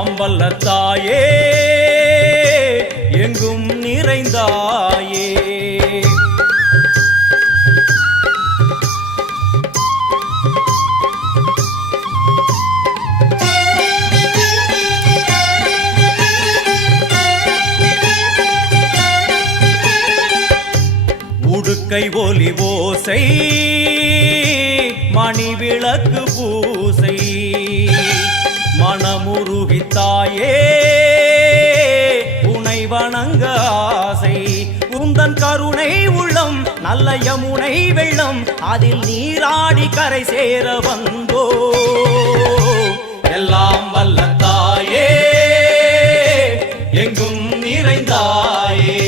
எல்லாம் வல்ல தாயே எங்கும் நிறைந்தாயே. உடுக்கை ஒலி ஓசை மணி விளக்கு பூசை. மனமுருகித்தாயே உனை வணங்க ஆசை. உந்தன் கருணை உள்ளம் நல்ல யமுனை வெள்ளம் அதில் நீராடி கரை சேர வந்தோ. எல்லாம் வல்ல தாயே எங்கும் நிறைந்தாயே.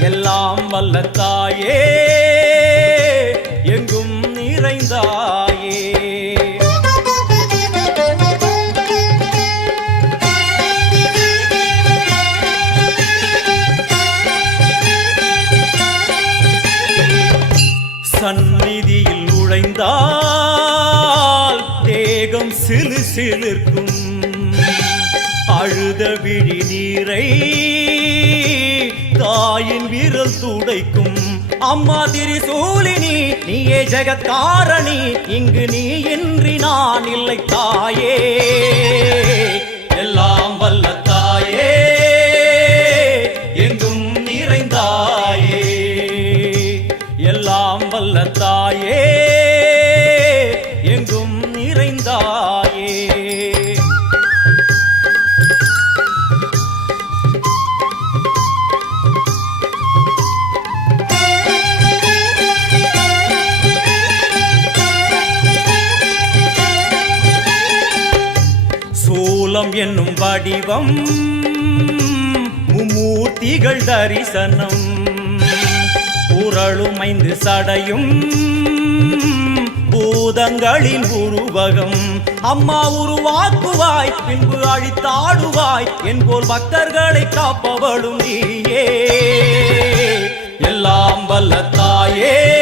எல்லாம் வல்ல தாயே சந்நிதியில் நுழைந்தால் தேகம் சிலு சிலிருக்கும். அழுத விழி நீரை தாயின் விரல் துடைக்கும். அம்மா திரிசூலினி நீயே ஜெகத்காரணி இங்கு நீ இன்றி நான் இல்லை தாயே. எல்லாம் வல்ல தாயே எங்கும் நிறைந்தாயே. சூலம் என்னும் வடிவம் மும்மூர்த்திகள் தரிசனம். ஊரழுமைந்து சடையும் பூதங்களின் உருவகம். அம்மா உருவாக்குவாய் பின்பு அழித்தாடுவாய் என்போல் பக்தர்களை காப்பவளும் நீயே. எல்லாம் வல்ல தாயே.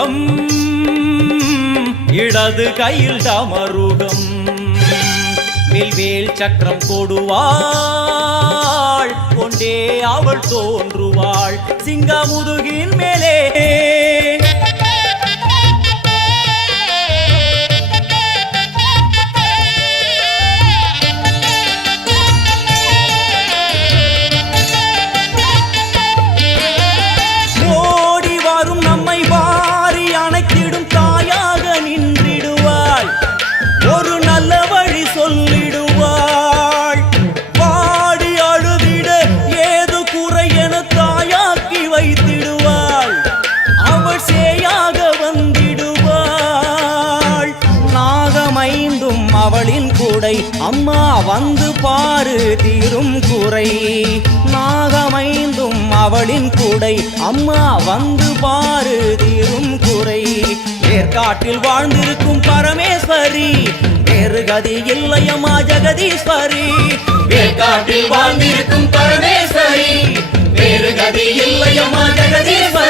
கையில் இடது கையில் தமருகம். வில்வேல் சக்கரம் கொடுவாள் கொண்டே அவள் தோன்றுவாள். சிங்கமுதுகின் மேலே ஆறு தீரும் குறை. நாகமைந்தும் அவளின் கூடை. அம்மா வந்து பாரு தீரும் குறை. ஏற்காட்டில் வாழ்ந்திருக்கும் பரமேஸ்வரி. வேறு கதி இல்லையம்மா ஜெகதீஸ்வரி. ஏற்காட்டில் வாழ்ந்திருக்கும் பரமேஸ்வரி. வேறு கதி இல்லையம்மா ஜெகதீஸ்வரி.